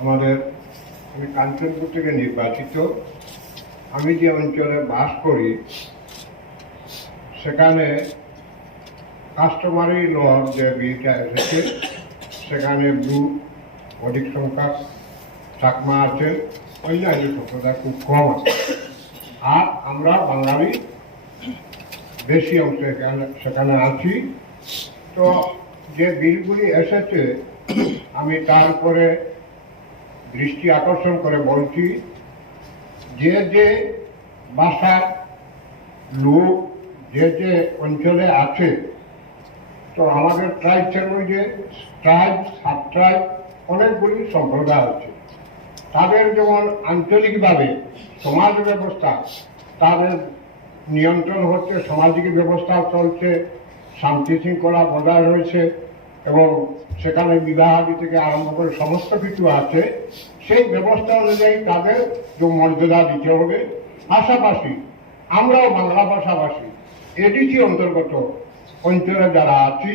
আমাদের আমি কাঞ্চনপুর থেকে নির্বাচিত। আমি যে অঞ্চলে বাস করি সেখানে কাস্টমারি লর যে বিলটা এসেছে সেখানে অধিক সংখ্যক চাকমা আছে, অন্যান্য সম্প্রদায় খুব কম আছে। আর আমরা বাঙালি বেশি অংশে সেখানে আছি। তো যে বিলগুলি এসেছে আমি তার উপরে দৃষ্টি আকর্ষণ করে বলছি, যে যে ভাষার লোক যে যে অঞ্চলে আছে, তো আমাদের ট্রাইবসের মধ্যে ট্রাইব সাব ট্রাইব অনেকগুলি সম্প্রদায় আছে। তাদের যেমন আঞ্চলিকভাবে সমাজ ব্যবস্থা তাদের নিয়ন্ত্রণ হচ্ছে, সামাজিক ব্যবস্থা চলছে, শান্তি শৃঙ্খলা বজায় রয়েছে এবং সেখানে বিবাহাদি থেকে আরম্ভ করে সমস্ত কিছু আছে। সেই ব্যবস্থা অনুযায়ী তাদের যে মর্যাদা দিতে হবে। পাশাপাশি আমরাও বাংলা ভাষাভাষী এডিসি অন্তর্গত অঞ্চলে যারা আছি,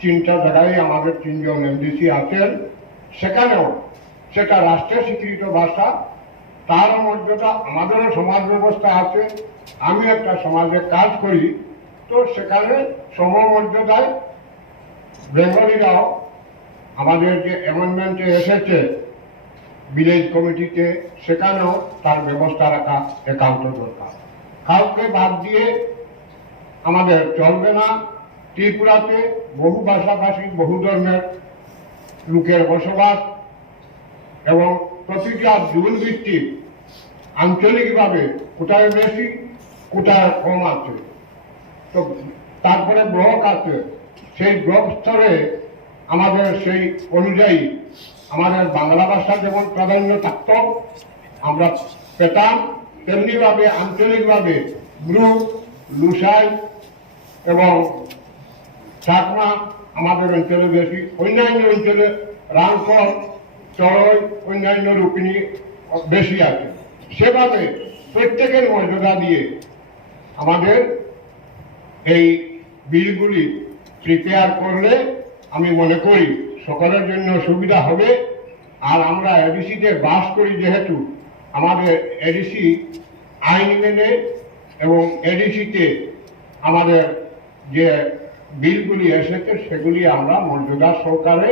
3টা জায়গায় আমাদের 3 জন MDC আছেন, সেখানেও সেটা রাষ্ট্রের স্বীকৃত ভাষা, তার মর্যাদা। আমাদেরও সমাজ ব্যবস্থা আছে, আমি একটা সমাজে কাজ করি, তো সেখানে সমমর্যাদায় বেঙ্গলিরাও আমাদের যে অ্যামেন্ডমেন্টে এসেছে ভিলেজ কমিটিতে, সেখানেও তার ব্যবস্থা রাখা একান্ত দরকার। কাউকে বাদ দিয়ে আমাদের চলবে না। ত্রিপুরাতে বহু ভাষাভাষী বহু ধর্মের লোকের বসবাস এবং প্রতিটা জুন ভিত্তিক আঞ্চলিকভাবে কোথায় বেশি কোথায় কম আছে। তো তারপরে ব্লক আছে, সেই ব্লক স্তরে আমাদের সেই অনুযায়ী আমাদের বাংলা ভাষা যেমন প্রাধান্য থাকত আমরা পেতাম, তেমনিভাবে আঞ্চলিকভাবে গ্রুপ, লুসাই এবং চাকমা আমাদের অঞ্চলে বেশি। অন্যান্য অঞ্চলে রাংকল, চড়ই, অন্যান্য রূপিণী বেশি আছে। সেভাবে প্রত্যেকের মর্যাদা দিয়ে আমাদের এই বিলগুলি প্রিপেয়ার করলে আমি মনে করি সকলের জন্য সুবিধা হবে। আর আমরা এডিসিতে বাস করি যেহেতু আমাদের এডিসি আইন মেনে এবং এডিসিতে আমাদের যে বিলগুলি এসেছে সেগুলি আমরা মর্যাদা সহকারে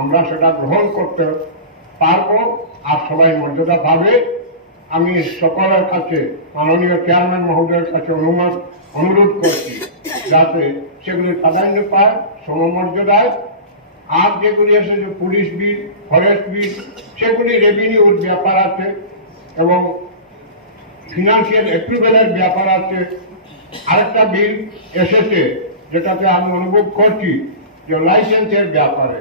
আমরা সেটা গ্রহণ করতে পারবো আর সবাই মর্যাদা পাবে। আমি সকলের কাছে মাননীয় চেয়ারম্যান মহোদয়ের কাছে অনুরোধ করছি যাতে সেগুলি প্রাধান্য পায় সমমর্যাদায়। আর যেগুলি এসেছে পুলিশ বিল, ফরেস্ট বিল, সেগুলি রেভিনিউর ব্যাপার আছে এবং ফিনান্সিয়াল অ্যাপ্রুভেলের ব্যাপার আছে। আরেকটা বিল এসেছে যেটাতে আমি অনুভব করছি যে লাইসেন্সের ব্যাপারে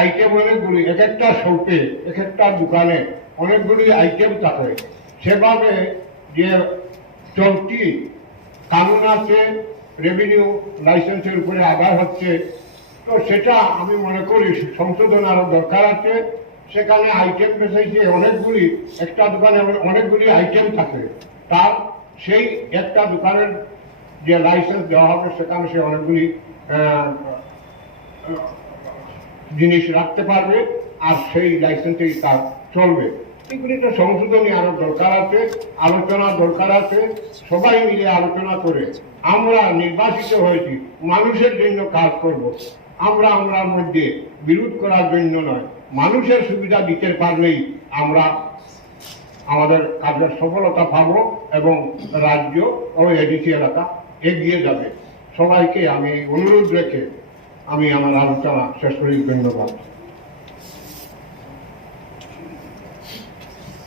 আইটেম অনেকগুলি, এক একটা শপে এক একটা দোকানে অনেকগুলি আইটেম থাকে। সেভাবে যে চলতি কানুন আছে রেভিনিউ লাইসেন্সের উপরে আদায় হচ্ছে, তো সেটা আমি মনে করি সংশোধন আরো দরকার আছে। সেখানে আইটেম বেসেছে অনেকগুলি, একটা দোকানে অনেকগুলি আইটেম থাকে, তার সেই একটা দোকানের যে লাইসেন্স দেওয়া হবে সেখানে সে অনেকগুলি জিনিস রাখতে পারবে আর সেই লাইসেন্সেই তার চলবে। এগুলিতে সংশোধনী আরো দরকার আছে, আলোচনা দরকার আছে। সবাই মিলে আলোচনা করে আমরা নির্বাচিত হয়েছি মানুষের জন্য কাজ করব। আমরা আমরার মধ্যে বিরোধ করার জন্য নয়, মানুষের সুবিধা দিতে পারলেই আমরা আমাদের কাজের সফলতা পাবো এবং রাজ্য ও এডিসি এলাকা এগিয়ে যাবে। সবাইকে আমি অনুরোধ রেখে আমি আমার আলোচনা শেষ করি। ধন্যবাদ।